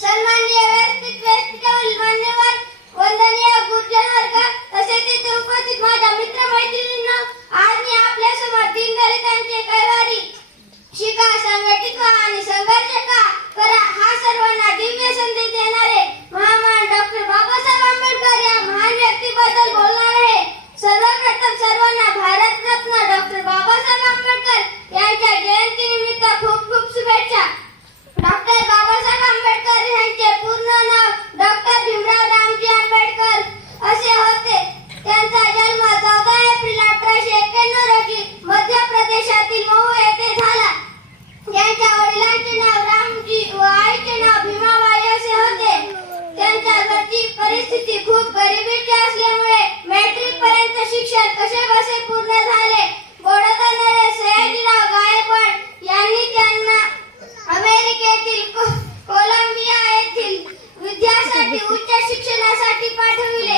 सन्माननीय व्यासपीठ व्यासपीठावरील मान्यवर वंदनीय तसेच तिथे उपस्थित माझ्या मित्र मैत्रिणींना आज मी आपल्यासमोर दिनदलितांचे शिका संघटित व्हा आणि संघर्ष का करा हा सर्वांना दिव्य संदेश परिस्थिती खूप गरिबीची असल्यामुळे मॅट्रिक पर्यंत शिक्षण कसे बसे पूर्ण झाले? बोडतनरे सयाजीराव गायकवाड यांनी त्यांना अमेरिकेतील कोलंबिया येथील विद्यासाठी उच्च शिक्षणासाठी पाठविले.